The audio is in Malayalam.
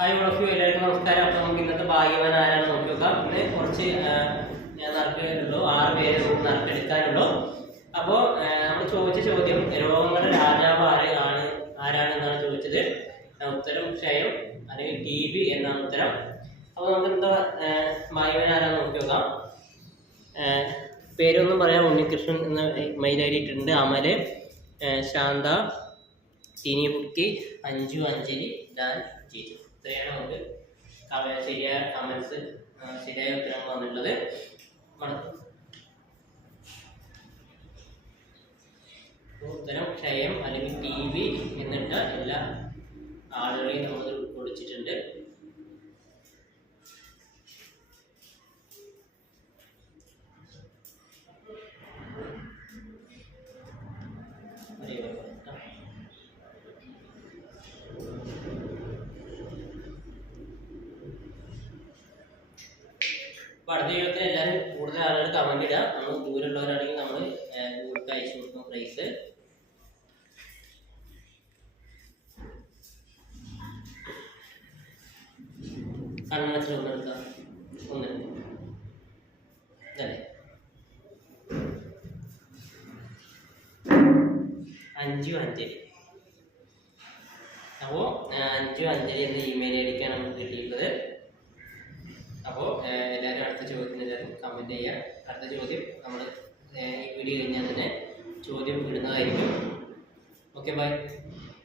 ഹായ് ഓൾ ഓഫ് യു, എല്ലാവർക്കും നമസ്കാരം. അപ്പോൾ നമുക്ക് ഇന്നത്തെ ഭാഗ്യവാൻ ആരാണ് നോക്കി നോക്കാം. ഇന്ന് കുറച്ച് ഞാൻ നറുക്കുള്ളൂ, 6 പേര് നറുക്കെടുക്കാനുള്ളൂ. അപ്പോൾ നമ്മൾ ചോദിച്ച ചോദ്യം രോഗങ്ങളുടെ രാജാവ് ആരാണെന്നാണ് ചോദിച്ചത്. ഉത്തരം ക്ഷയം അല്ലെങ്കിൽ TB എന്നാണ് ഉത്തരം. അപ്പോൾ നമുക്ക് എന്താ ഭാഗ്യവാൻ ആരാന്ന് നോക്കി നോക്കാം. പേരൊന്നും പറയാം. ഉണ്ണികൃഷ്ണൻ എന്ന മെയിൽ ഐ ഡി ഇട്ടിട്ടുണ്ട്. അമല്, ശാന്ത, സിനികുട്ടി, അഞ്ജു, അഞ്ജലി, ഡാൻ, ജീജു. ഇത്രയാണ് നമുക്ക് ശരിയായ കമൻസ്, ശരിയായ ഉത്തരങ്ങൾ വന്നിട്ടുള്ളത്. ഉത്തരം ക്ഷയം അല്ലെങ്കിൽ TB എന്നിട്ട എല്ലാ ആളുകളെയും നമ്മൾ ഉൾക്കൊള്ളിച്ചിട്ടുണ്ട്. അപ്പോൾ അടുത്ത ജീവിതത്തിൽ എല്ലാവരും കൂടുതൽ ആളുകൾ കമന്റ് ഇടുക. നമ്മൾ ദൂരമുള്ളവരാണെങ്കിൽ നമ്മൾ ഗൂഗിൾക്ക് അയച്ചു കൊടുക്കും പ്രൈസ്. കണ്ണടച്ചിൽ ഒന്നെടുക്കാം, ഒന്നെടുക്കാം അല്ലേ. 5 അഞ്ജലി. അപ്പോൾ 5 അഞ്ജലി എന്ന ഇമെയിൽ ഐഡിക്കാണ് നമുക്ക് കിട്ടിയിട്ടുള്ളത്. അപ്പോൾ എല്ലാവരും അടുത്ത ചോദ്യത്തിന് എല്ലാവരും കമൻറ്റ് ചെയ്യുക. അടുത്ത ചോദ്യം നമ്മൾ ഈ വീഡിയോ കഴിഞ്ഞാൽ തന്നെ ചോദ്യം ഇടുന്നതായിരിക്കും. Okay, by.